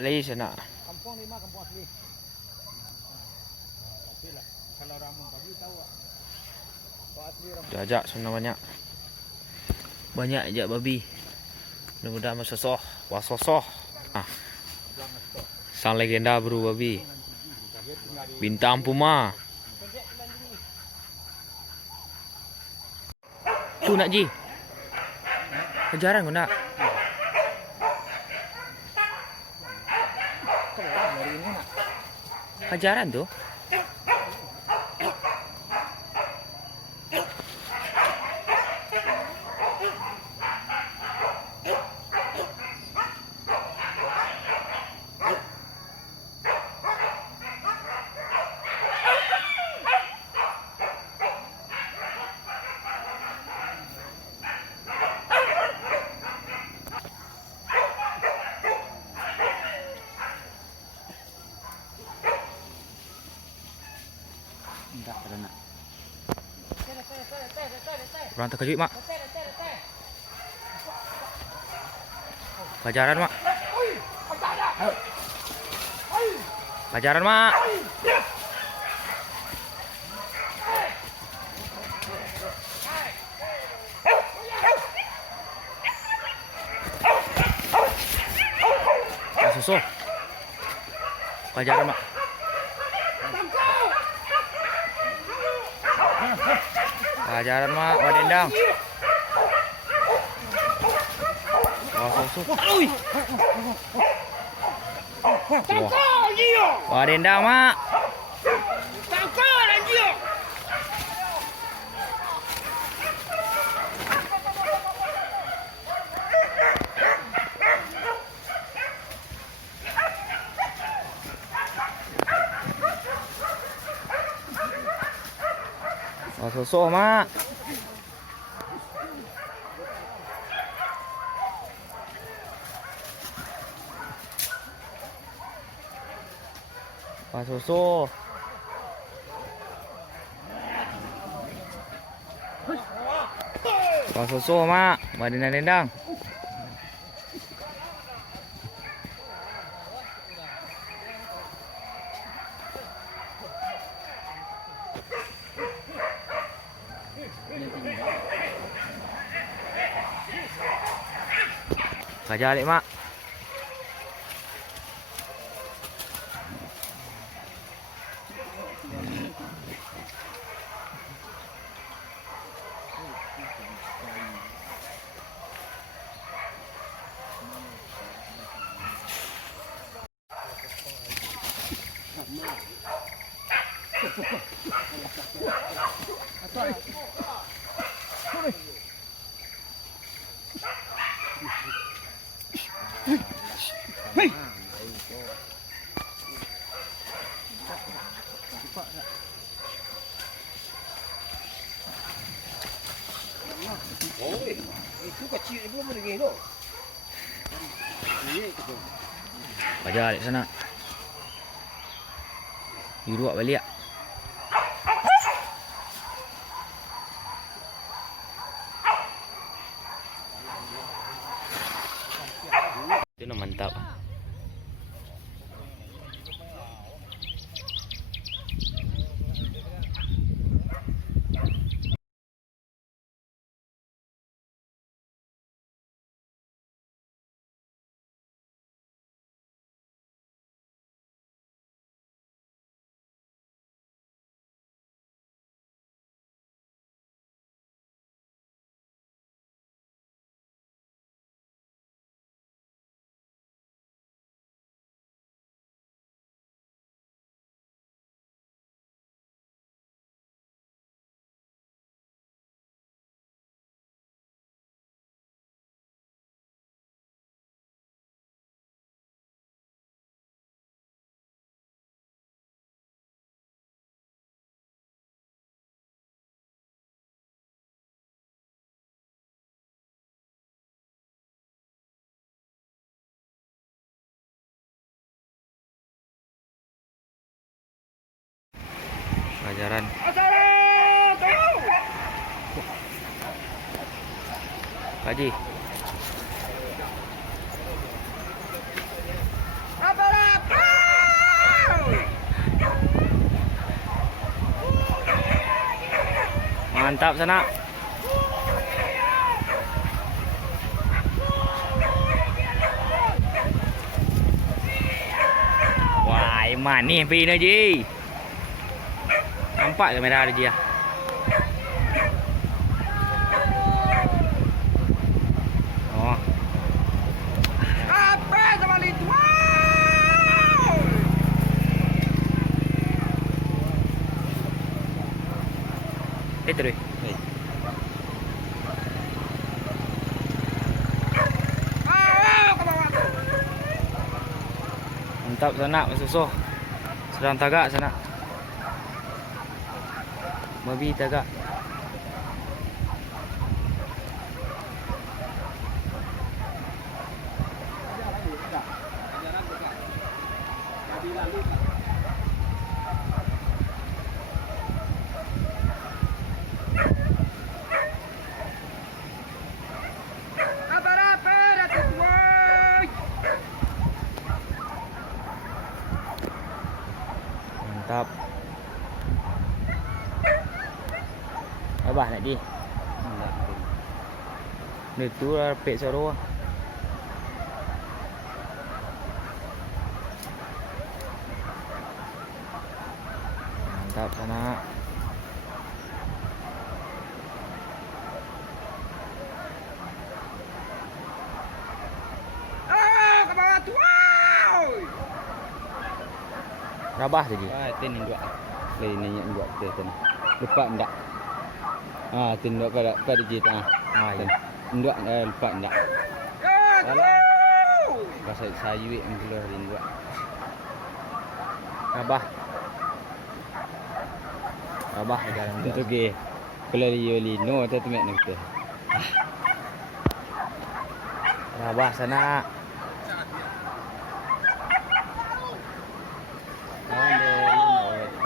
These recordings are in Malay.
lagi sana. Kampung ni mah kampung asli. Tapi lah kalau ramai pagi tahu ah. Kampung asli ramai. Jajak sana banyak. Banyak je babi. Mudah-mudahan masosoh, wasosoh. Ah. Sang legenda bro babi. Bintang Puma. Tu nak Ji. Kejaran kau nak. Kejaran tu. Enggak ada nak. Orang terkejut mak. Kejaran mak. Kejaran mak. Susu. Kejaran mak. Kejaran mak, wadendang. Susu. Wadendang mak. Susu mak. Susu. Susu mak, wadendang-dendang. Kejar alik mak. Oh, itu kecil belum lagi tu. Ini tu. Kejar alik sana. Diruak balik. Itu mantap. Pelajaran. Haji. Mantap sana. Wah, Iman ni pergi ni Ji. Nampak kamera dia Ji ah. Oh. Apa sama itu? Terus. Mantap sana susuh. Sedang tagak sana. Babi tagak. Mantap. Abah nak di. Được chú là pệ sao đâu. Mantap sana. Rabah tadi. Tin yang dua. Lain ni yang dua tin. Lupa ndak. Tin dua kada jit Ya. Dua lupa ndak. Alah. Bahasa sayu yang keluar tin dua. Rabah. Rabah dalam tu. Untuk ke. Kalau Lino tu mek nak tu. Rabah sana.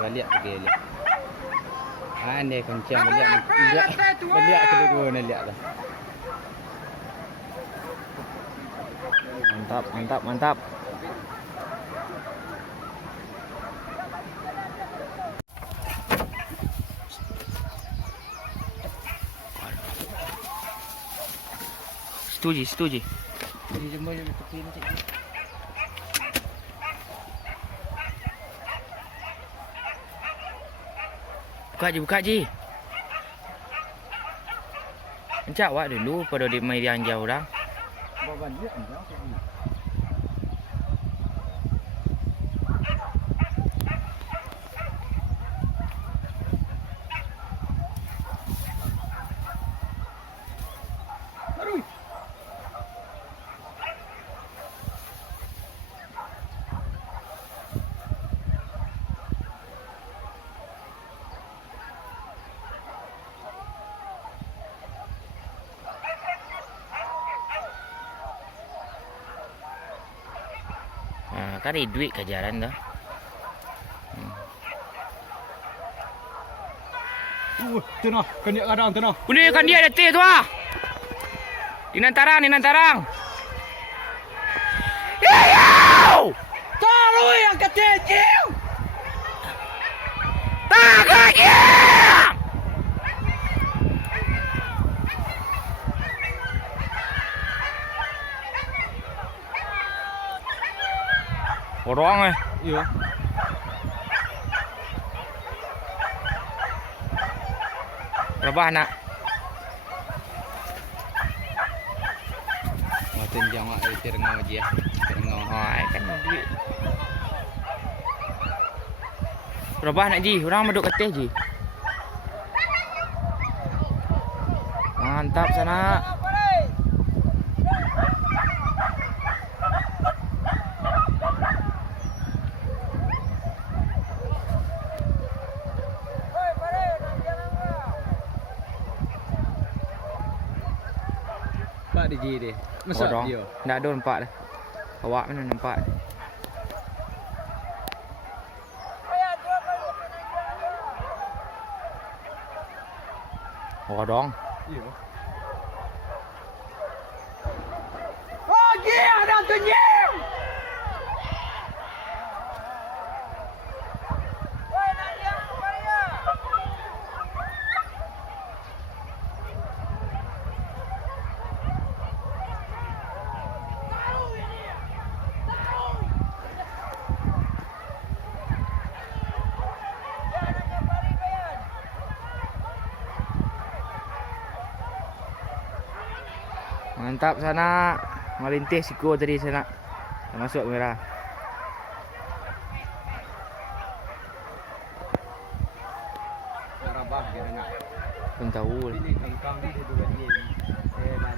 Balik pergi lihat. Ande kencang balik kedua nak lihat lah. Mantap, mantap, mantap. Setuju. Di jumpa je tepi ni cik. Buka je. Encak awak dulu pada di mai dia anjau orang. Bawa dia anjau cik ni. Kan ada duit ke jalan tu. Tu noh, kena kadang tu noh. Boleh kan dia ada teh tu ah. Di nantarang. Yow! Tahu yang kecil. Tak lagi. Orang Ya. Rabah nak. Matin jangan terengau je. Terengau. Kan duit. Rabah nak ji, orang duduk ketih ji. Mantap sana. Pak DJ dia. Masak Orang. dia. Dah ada nampak dah. Awak mana nampak? Orang. Ya. Oh, dia ada tunjuk. Mantap sana. Melintih siku tadi sana. Dah masuk kamera. Rabah dia nak. Pun tahu. Ini kangkang ni dia dua ni. Eh, nak